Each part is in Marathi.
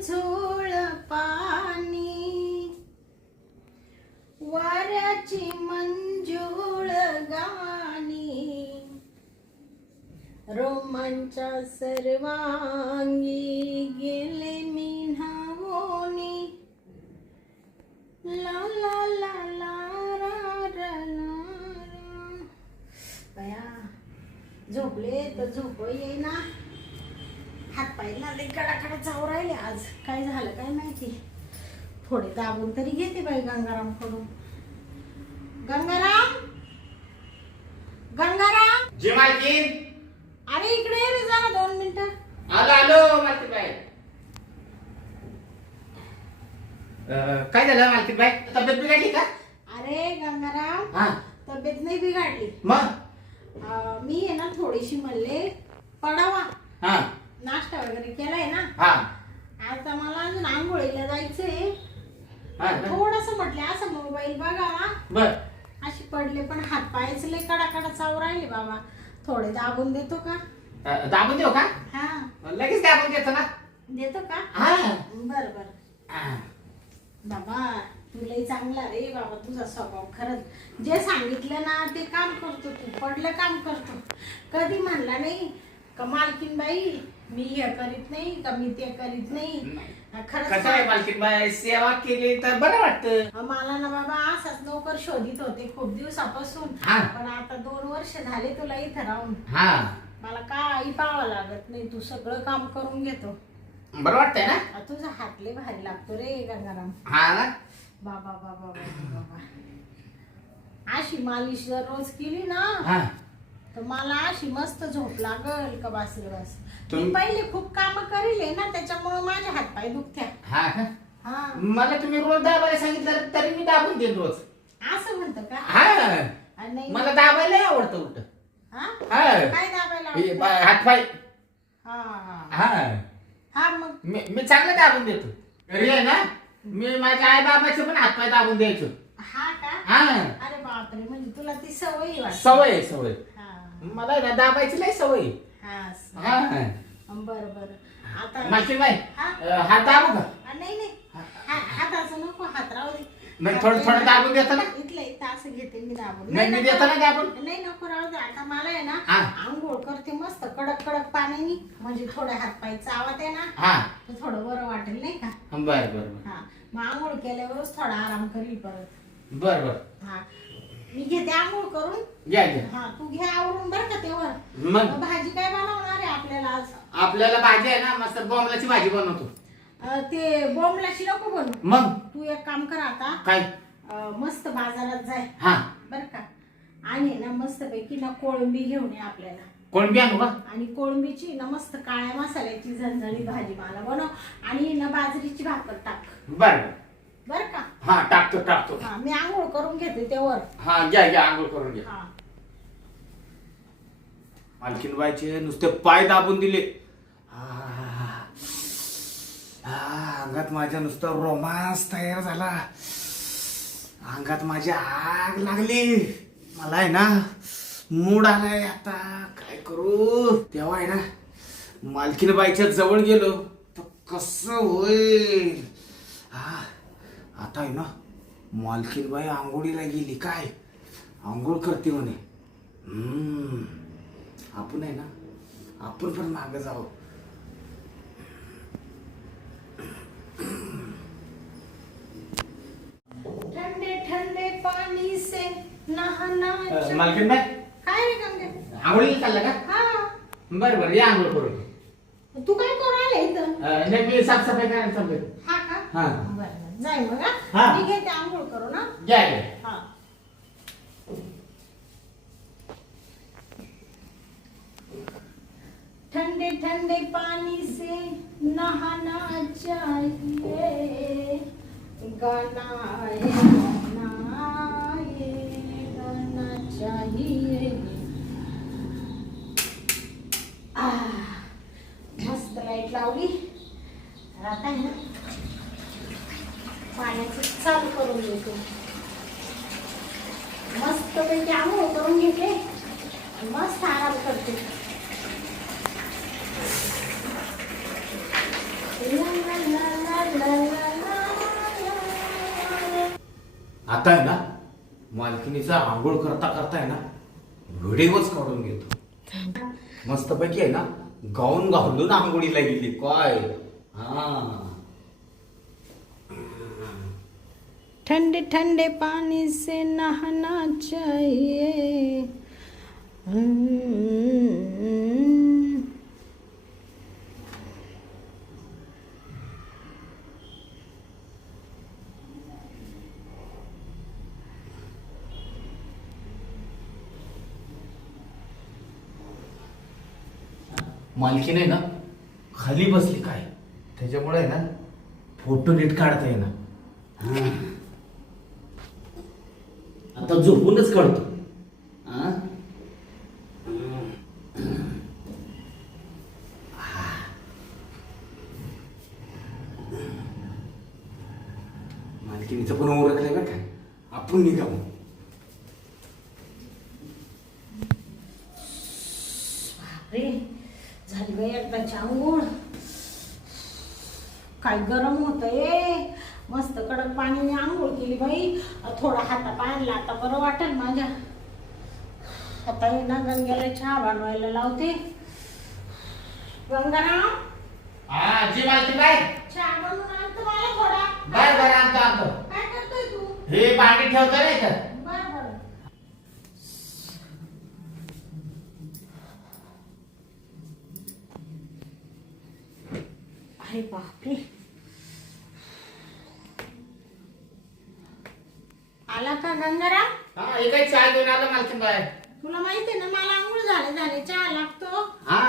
झुळझुळ पाणी, वाऱ्याची मंजूळ गाणी, रोमांचा सर्वांगी गेले मी न्हावोनी, ला ला ला ला रा रा ला रा. बया झोपले तर झोप येईना, हात पाय लागले कडाकडा चाव राहिले. आज काय झालं काय माहिती. थोडे दाबून तरी घेते बाई गंगाराम कडून. गंगाराम, गंगाराम. जे मालकीन. अरे इकडे ये रे जरा 2 मिनिटं. आलो आलो मालकीन बाई. काय झालं मालकीन बाई, तब्येत बिघडली का? अरे गंगाराम, हा तब्येत नाही बिघडली. मग मी आहे ना थोडीशी म्हणले पडावा, हा नाश्ता वगैरे केलाय ना. हा आता मला अजून आंघोळीला जायचंय. हा थोडस म्हटले असं मोबाईल बघावा, बर. अशी पडले पण हात पायच लय कडाकडा चाव राहिले बाबा. थोडे दाबून देतो का? दाबून देऊ का? हा लगेच दाबून देतो ना. देतो का? हा बर बर. हा. बाबा तू लय चांगला रे बाबा, तुझा स्वभाव खरंच. जे सांगितलं ना ते काम करतो तू, पडलं काम करतो. कधी म्हणला नाही का मालकीन बाई मी हे करीत नाही का मी ते करीत नाही. कसं आहे खरंच मालकीन बाई, सेवा केली तर बरं वाटतं. मला ना बाबा असाच नोकर शोधित होते खूप दिवसापासून. हा. पण आता 2 वर्ष झाले तुला इथं राहून. हा मला काही पाहावं लागत नाही, तू सगळं काम करून घेतो. बरं वाटतंय ना. तुझा हात लय भारी लागतो रे गंगाराम. हा ना. बाबा बाबा बाबा बाबा, अशी मालिश जर रोज केली ना हा तर मला अशी मस्त झोप लागल का बस रे बस. तुम- मी पहिले खूप काम करीले ना, त्याच्यामुळे माझे हात पाय दुखत्या. हा का? हा मला तुम्ही रोज दाबायला सांगितलं तरी मी दाबून देईन रोज. असं म्हणतो का? हा नाही मला दाबायला आवडतं उलट. हा? हा काय दाबायला हे आवडतं? हात पाय. हा हा हा मग मी चांगलं दाबून देतो. घरी आहे ना मी माझ्या आई बाबाचे पण हात पाय दाबून द्यायचो. हा का? हा अरे बापरे, म्हणजे तुला ती सवय वाटते. सवय आहे, सवय. हा मला आहे ना दाबायची नाही सवय. हा हा बर बर. आता मालकीन बाई हा? हात दाबू का? नाही नाही, हाताचं नको, हात राहू दे. नाही थोडं थोडं दाबून देतो ना. इथलं इथं असं घेते मी दाबून. नाही मी देतो ना दाबून. नाही नको राहू दे. आता मला आहे ना हा. आंघोळ करते मस्त कडक कडक पाण्याने, म्हणजे थोडे हात पाय चावत आहे ना हा तर थोडं बरं वाटेल नाही का. बर बर बर हा मग आंघोळ केल्यावरच थोडा आराम करील परत. बर बर. हा मी घेते आंघोळ करून. घ्या घ्या. हा तू घे आवरून बरं का तेव्हा. मग भाजी काय बनवणार आहे आपल्याला आज? आपल्याला भाजी आहे ना मस्त बोंबलाची भाजी बनवतो. ते बोंबलाची नको बनवू. मग तू एक काम कर आता, काय? मस्त बाजारात जाय हा बर का, आणि ना मस्त पैकी ना कोळंबी घेऊन ये आपल्याला. कोणबी आणू का? आणि कोळंबीची ना मस्त काळ्या मसाल्याची झणझणी भाजी मला बनव, आणि ना बाजरीची भाकर टाक बर बर का. हा टाकतो टाकतो. हा मी आंघोळ करून घेते तेव्हा. हा घ्या घ्या आंघोळ करून घ्या. हा मालकीन बाईचे नुसते पाय दाबून दिले. अंगात माझ्या नुसतं रोमांस तयार झाला. अंगात माझी आग लागली. मला आहे ना मूड आलाय. आता काय करू. तेव्हा आहे ना मालकीन बाईच्या जवळ गेलो तर कसं होईल. आता आहे ना मालकीन बाई आंघोळीला गेली, काय आंघोळ करते म्हणे. आपण आहे ना आपण पण मागे जाऊ. ठंडे ठंडे पाणी से नहाना. मालकीन बाई काय रे गंगे? आंघोळीला चालला का? हा बरं बरं या आंघोळ करून. तू काय करू आले इथं? नाही मी साफसफाई करायला चाललोय. हा का? हा. बरं जाय मग. हा. मी घेते आंघोळ करू ना. घ्या घ्या. हा ठंडे ठंडे पानी से नहाना चाहिए, गाना है गाना ये गाना चाहिए. मस्त लाईट लावली. आता आहे ना पाण्याचं चालू करून देतो. मस्त पैकी आंघोळ करून घेते, मस्त आराम करते. ला ला ला आता आहे ना मालकिनीचा आंघोळ करता करता आहे ना व्हिडिओच काढून घेतो. मस्तपैकी आहे ना गाऊन घालून आंघोळीला गेली काय. हा ठंडे ठंडे पानी से नहाना चाहिए. मालकीने ना खाली बसली काय त्याच्यामुळे आहे ना फोटो नीट काढता येईना. आता झोपूनच काढतो. मालकीनीचं पण ओळखलंय बरं काय. आपण निघावं. बापरे झाली बाई एकदाची आंघोळ. काय गरम होतंय. मस्त कडक पाण्याने आंघोळ केली बाई. थोडा हाता पाणला आता बरं वाटेल माझ्या. आता हे ना गंग्याला चहा बनवायला लावते. गंगाराम जी मालकी बाय चहा बनवून आणतो मला थोडा. बर आणतो. काय करतोय तू? हे भांडी ठेवतो नाही तर. बर बर. अरे बापरे आला का गंगाराम? हा हे काय चहा घेऊन आलं मालकीन बाय. तुला माहिती ना मला आंघोळ झाले चहा लागतो. हा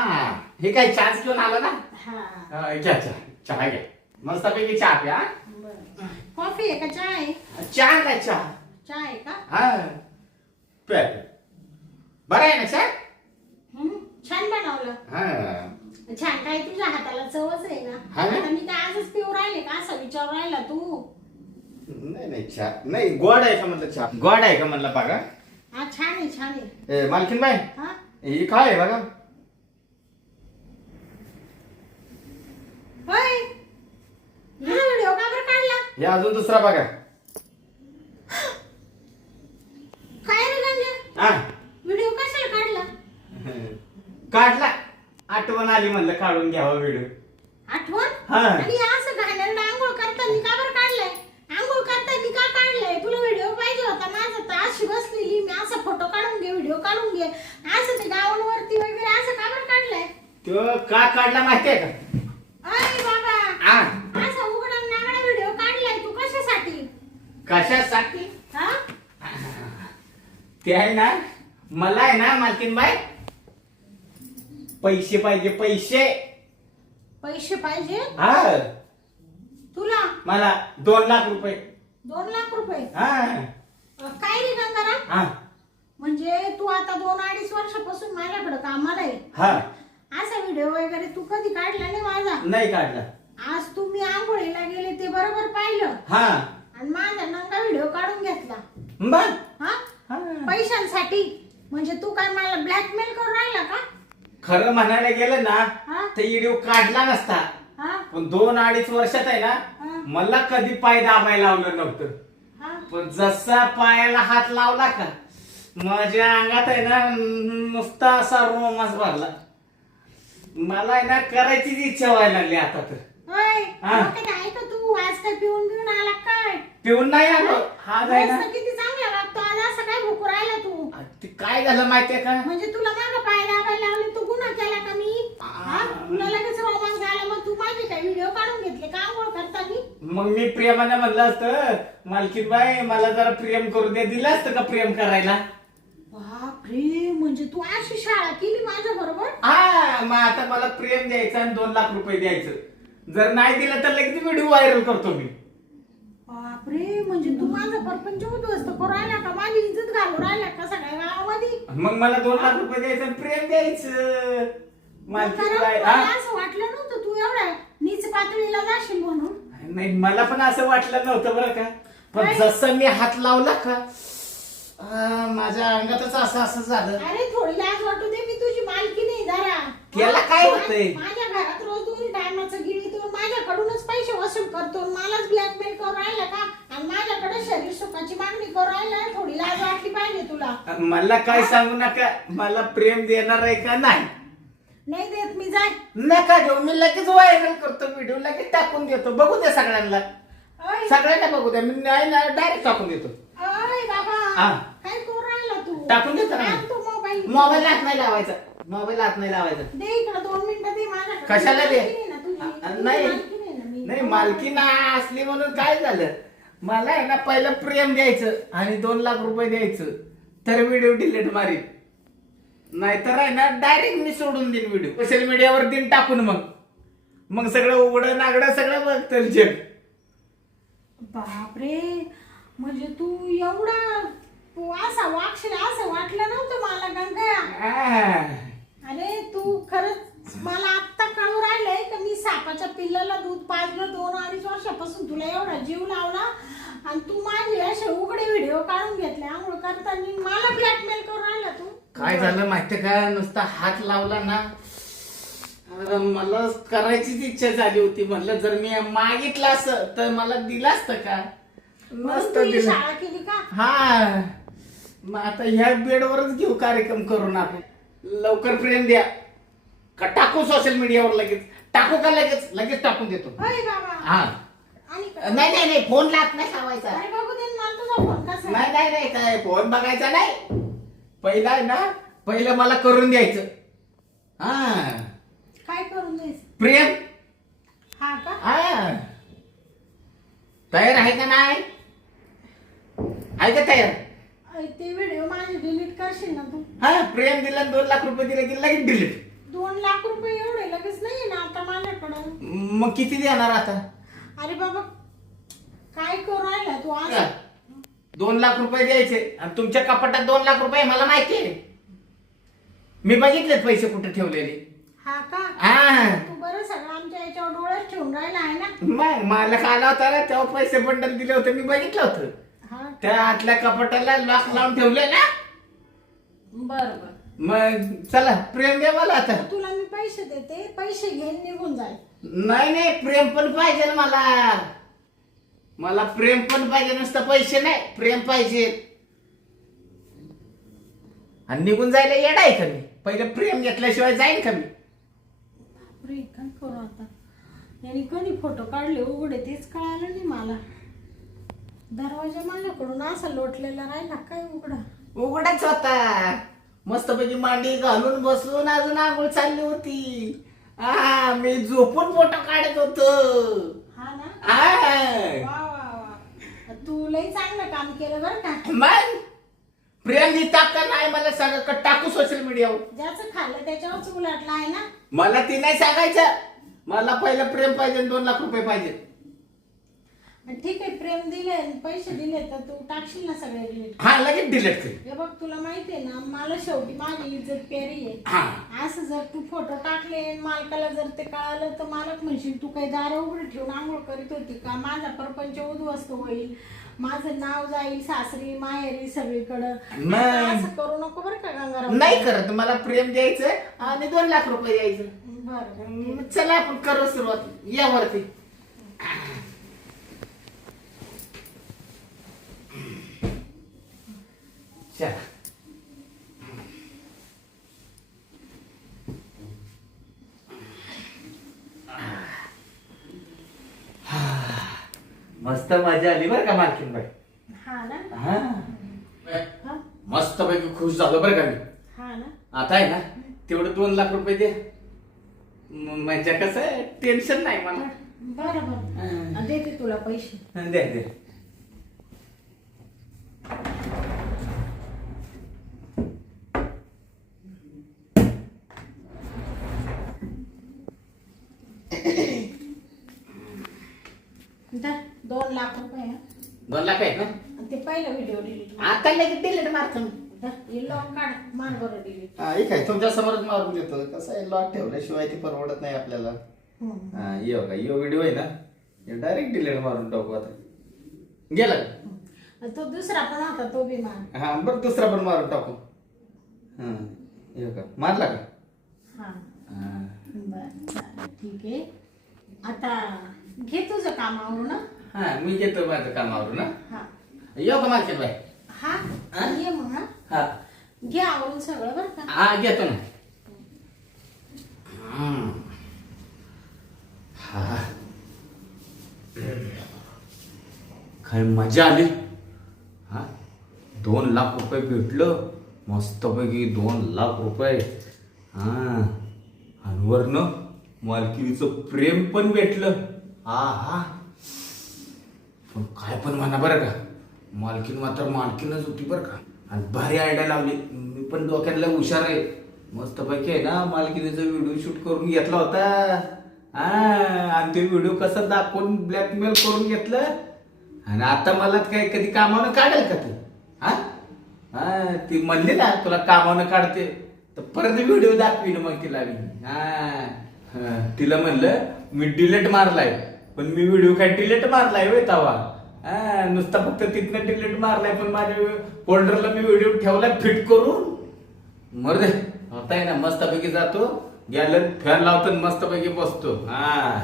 हे काय चहाच घेऊन आलं ना. हा घ्या चहा घ्या मस्तपैकी चहा प्या. बरं. कॉफी आहे का चहा आहे? चहा काय चहा. चहा आहे का? हा प्या. बरं आहे ना चहा. छान बनवलं. हा छान काय तुझ्या हाताला चवच आहे ना. हा ना? आता मी काय आजच पिऊ राहिले का असं विचारू राहिला तू? नाही चहा नाही गोड आहे का म्हणलं. चहा गोड आहे का म्हणलं बघा. हा छान आहे. मालकीन बाय हा ही काय आहे बघा. होय व्हिडिओ का बरं काढला? हे अजून दुसरा बघा. काय रे गंगे हा व्हिडिओ कशाला काढला? काढला आठवण आली म्हणलं काढून घ्यावा व्हिडिओ. आठवण? हा. आणि असं घाणेरडं आंघोळ करताना का बरं काढलाय? आंघोळ करताना का काढलाय? तुला व्हिडिओ पाहिजे होता माझा तर अशी बसलेली मी असं फोटो काढून घे व्हिडिओ काढून घे असं ते गावांवरती वगैरे असं का बरं काढलाय? तो का काढला माहितीये का. अरे बाबा हा असा उघडा नागडा व्हिडिओ काढलाय तू कशासाठी? कशासाठी. हा ते आहे ना मला आहे ना मालकीन बाय पैसे पाहिजे पैसे. पैसे पाहिजे हा तुला? मला 2 लाख रुपये. 2 लाख रुपये? हा काय रे गंगाराम? हा म्हणजे तू आता 2-2.5 वर्षापासून माझ्याकडे कामाला आहे. हा असा व्हिडिओ वगैरे तू कधी काढला नाही माझा? नाही काढला. आज तुम्ही आंघोळीला गेले ते बरोबर पाहिलं हा आणि माझा नंगा व्हिडिओ काढून घेतला. बर हा हा. पैशांसाठी? म्हणजे तू काय मला ब्लॅकमेल करून राहिला का? खरं म्हणायला गेलं ना हा तर व्हिडिओ काढला नसता. हा पण 2-2.5 वर्षात आहे हा. ना मला कधी पाय दाबायला लावलं नव्हतं. हा पण जसा पायाला हात लावला का माझ्या अंगात आहे ना नुसता असा रोमांस भरला. मला आहे ना करायचीच इच्छा व्हायला लागली आता तर. होय हा. डोक्यात आहे का तू? आज काय पिऊन घेऊन आला काय? पिऊन नाही आलो. हा आहे ना रस्ता किती चांगला वागतो आज असं काय भुकू राहिला तू? ते काय झालं माहितीये का. म्हणजे तुला मागं पाय दाबायला लावले तू गुन्हा केला का मी? हा तुला लगेच रोमांस झाला मग तू माझे काय व्हिडिओ काढून घेतले का आंघोळ करताना? मग मी प्रेमाने म्हणलं असतं मालकीन बाई मला जरा प्रेम करू दे दिलं असतं का प्रेम करायला. बापरे म्हणजे तू अशी शाळा केली माझ्या बरोबर? हा मग आता मला प्रेम द्यायचं आणि 2 लाख रुपये द्यायचं. जर नाही दिलं तर लगेच व्हिडिओ व्हायरल करतो मी. बापरे म्हणजे तू माझा परपंच उद्ध्वस्त करू राहिला का? माझी इज्जत घालू राहिला का सगळ्या गावामध्ये? मग मला 2 लाख रुपये द्यायचं आणि प्रेम द्यायचं. मालकीन कारण बाई मला हा असं वाटलं नव्हतं तू एवढ्या नीच पातळीला जाशील म्हणून. नाही मला पण असं वाटलं नव्हतं बरं का. पण काय? जसं मी हात लावला का माझ्या अंगातच असं झालं. अरे थोडी लाज वाटू दे मी तुझी मालकी नाही जरा. त्याला काय होतंय? माझ्या घरात रोज 2 टायमाचं गिळीतो माझ्याकडूनच पैसे वसूल करतो मलाच ब्लॅकमेल करून राहिला का? आणि माझ्याकडे शरीर सुखाची मागणी करू राहिला, थोडी लाज वाटली पाहिजे तुला. मला काय सांगू नका, मला प्रेम देणार आहे का नाही? नाही देत मी, जाय. नका देऊ, मी लगेच व्हायरल करतो व्हिडिओ, लगेच टाकून देतो, बघू द्या सगळ्यांना. अय सगळ्यांना बघू द्या, मी नाही डायरेक्ट टाकून देतो. अय बाबा, हा. काय करू राहिला तू? टाकून देतो ना. आण तो मोबाईल. मोबाईल हात नाही लावायचा, मोबाईल हात नाही लावायचा. दे इकडे 2 मिनिटं दे माझ्याकडे. कशाला दे? मालकीण आहे ना तुझी. तुझी नाही मालकीण आहे ना मी. नाही, मालकी ना असली म्हणून काय झालं, मला आहे ना पहिलं प्रेम द्यायचं आणि 2 लाख रुपये द्यायचं, तर व्हिडिओ डिलीट मारीन. नाहीतर आहे ना डायरेक्ट मी सोडून देईन व्हिडिओ, सोशल मीडियावर दिन टाकून. मग सगळं उघडं नागडं सगळं बघतं जग. बापरे, म्हणजे तू एवढा तू असा वागशील असं वाटलं नव्हतं मला गंगा. अरे तू खरंच मला आत्ता कळू राहिलंय का मी सापाच्या पिल्लाला दूध पाजलं 2-2.5 वर्षापासून, तुला एवढा जीव लावला आणि तू माझे असे उघडे व्हिडिओ काढून घेतले आंघोळ करताना, मला ब्लॅकमेल करून राहिला तू. काय झालं माहितीये का, नुसता हात लावला ना, मला करायचीच इच्छा झाली होती. म्हणलं जर मी मागितलं असं तर मला दिलं असतं का? मस्त शाळा केली का? हा, मग आता ह्या बेडवरच घेऊ कार्यक्रम करून आपण. लवकर प्रेम द्या का टाकू सोशल मीडियावर, लगेच टाकू का? लगेच टाकून देतो. अय बाबा. हा, आणि नाही फोन लात नाही लावायचा. अरे बघू दे मला तुझा फोन कसा आहे. नाही काय फोन बघायचा नाही, पहिला आहे ना, पहिलं मला करून द्यायचं. हा, काय करून देस? प्रेम. हा का? हा, तयार आहे का नाही? आहे का तयार? ते व्हिडिओ माझे डिलीट करशील ना तू? हा, प्रेम दिलं 2 लाख रुपये दिले की लगेच डिलीट. 2 लाख रुपये एवढे लगेच नाहीये ना आता माझ्याकडं. मग किती देणार आता? अरे बाबा, काय करू राहिला तू आज? 2 लाख रुपये द्यायचे आणि तुमच्या कपाटात 2 लाख रुपये मला माहिती आहे, मी बघितलेत पैसे कुठे ठेवलेले. हा का? हा, तू बरं सगळं आमच्या याच्यावर डोळ्यात ठेवून राहिला आहे ना. मग मालक आला होता ना, तेव्हा पैसे बंडल दिले होते, मी बघितलं होतं. हा, त्या आतल्या कपाटाला लॉक लावून ठेवले ना. बरोबर. मग चला, प्रेम द्या मला आता. तुला मी पैसे देते, पैसे घेऊन निघून जाय. नाही प्रेम पण पाहिजे मला प्रेम पण पाहिजे, नुसतं पैसे नाही, प्रेम पाहिजे. आणि निघून जायला येडा आहे का मी? पहिलं प्रेम घेतल्याशिवाय जाईन का मी? बापरे, काय करू आता? यांनी कधी फोटो काढले उघडे तेच कळालं नाही मला. दरवाजा माझ्याकडून असा लोटलेला राहिला काय उघडा? उघडाच होता, मस्तपैकी मांडी घालून बसून अजून आंघोळ चालली होती. मी झोपून फोटो काढत होतो. हा ना? आ, वा वा वा, तू लई चांगलं काम केलं बरं का. मग प्रेम देतात का नाही मला सांगा, का टाकू सोशल मीडियावर? ज्याचं खाल्लं त्याच्यावरच उलटलं आहे ना. मला ती नाही सांगायचं, मला पहिलं प्रेम पाहिजे, 2 लाख रुपये पाहिजे. ठीक आहे, प्रेम दिले पैसे दिले तर तू टाकशील ना सगळे डिलीट? हा, लगेच डिलीट कर. हे बघ, तुला माहितीये ना मला शेवटी माझी इज्जत प्यारी आहे. हा, असं जर तू फोटो टाकले मालकाला जर ते कळालं तर मालक म्हणशील तू काही दारं उघडी ठेवून आंघोळ करीत होती का? माझा परपंच उद्ध्वस्त होईल, माझं नाव जाईल सासरी माहेरी सगळीकडं. नाही. असं करू नको बरं का गंगाराम. नाही करत, मला प्रेम द्यायचं आणि 2 लाख रुपये द्यायचं. बरं, चला आपण करू सुरुवात, यावरती. चला, मस्त मजा आली बरं का मालकीन बाई. हा ना? हा, हा? मस्त पैकी खुश झालो बरं का मी. हा ना? आता आहे ना, तेवढं 2 लाख रुपये दे, म्हणजे कसं टेन्शन नाही मला. बरं बरं, देते तुला पैसे. दे. दर 2 लाख रुपये. 2 लाख आहेत ना? ते पहिला व्हिडिओ डिलीट. आता लगेच डिलीट मारतो मी. हे लॉक काढ, मार बरं डिलीट. हा, हे काय तुमच्या समोरच मारून देतो. कसं आहे, लॉक ठेवल्याशिवाय ती परवडत नाही आपल्याला. हा, यो व्हिडिओ आहे ना, डायरेक्ट डिलीट मारून टाकू आता. गेला का? तो दुसरा पण होता तो बी मार. हा, बरं दुसरा पण मारून टाकू. हा, यो का मारला का? हा, हा. बरं चालेल, ठीक आहे. आता घे तुझं काम आवरून ना. हा मी घेतो माझं कामावरून ना. हा येऊ का मालकीन बाई? हा हा? ये मग हा हा घ्या आवरून सगळं बरं का. हा घेतो ना. हा काय मजा आली. हा 2 लाख रुपये भेटलं मस्तपैकी 2 लाख रुपये. हा आणि वरनं मालकिनीचं प्रेम पण भेटलं. हा हा पण काय पण म्हणा बरं का, मालकीन मात्र मालकीनच होती बरं का. आणि भारी आयडिया लावली. मी पण डोक्यातला हुशार आहे. मस्तपैकी आहे ना मालकीनीचा व्हिडिओ शूट करून घेतला होता. हा आणि ते व्हिडिओ कसं दाखवून ब्लॅकमेल करून घेतलं. आणि आता मला काय कधी कामानं काढेल का ते? हा हा ती म्हणली ना तुला कामानं काढते, तर परत व्हिडिओ दाखवीन मग तिला मी. हा तिला म्हणलं मी डिलीट मारलाय, पण मी व्हिडिओ काय डिलीट मारलाय होय तवा? हा नुसता फक्त तिथनं डिलीट मारलाय, पण माझ्या फोल्डरला मी व्हिडिओ ठेवलाय फिट करून. मरू दे, होता आहे ना मस्तपैकी जातो, गॅलरीत फॅन लावतो मस्तपैकी बसतो. हा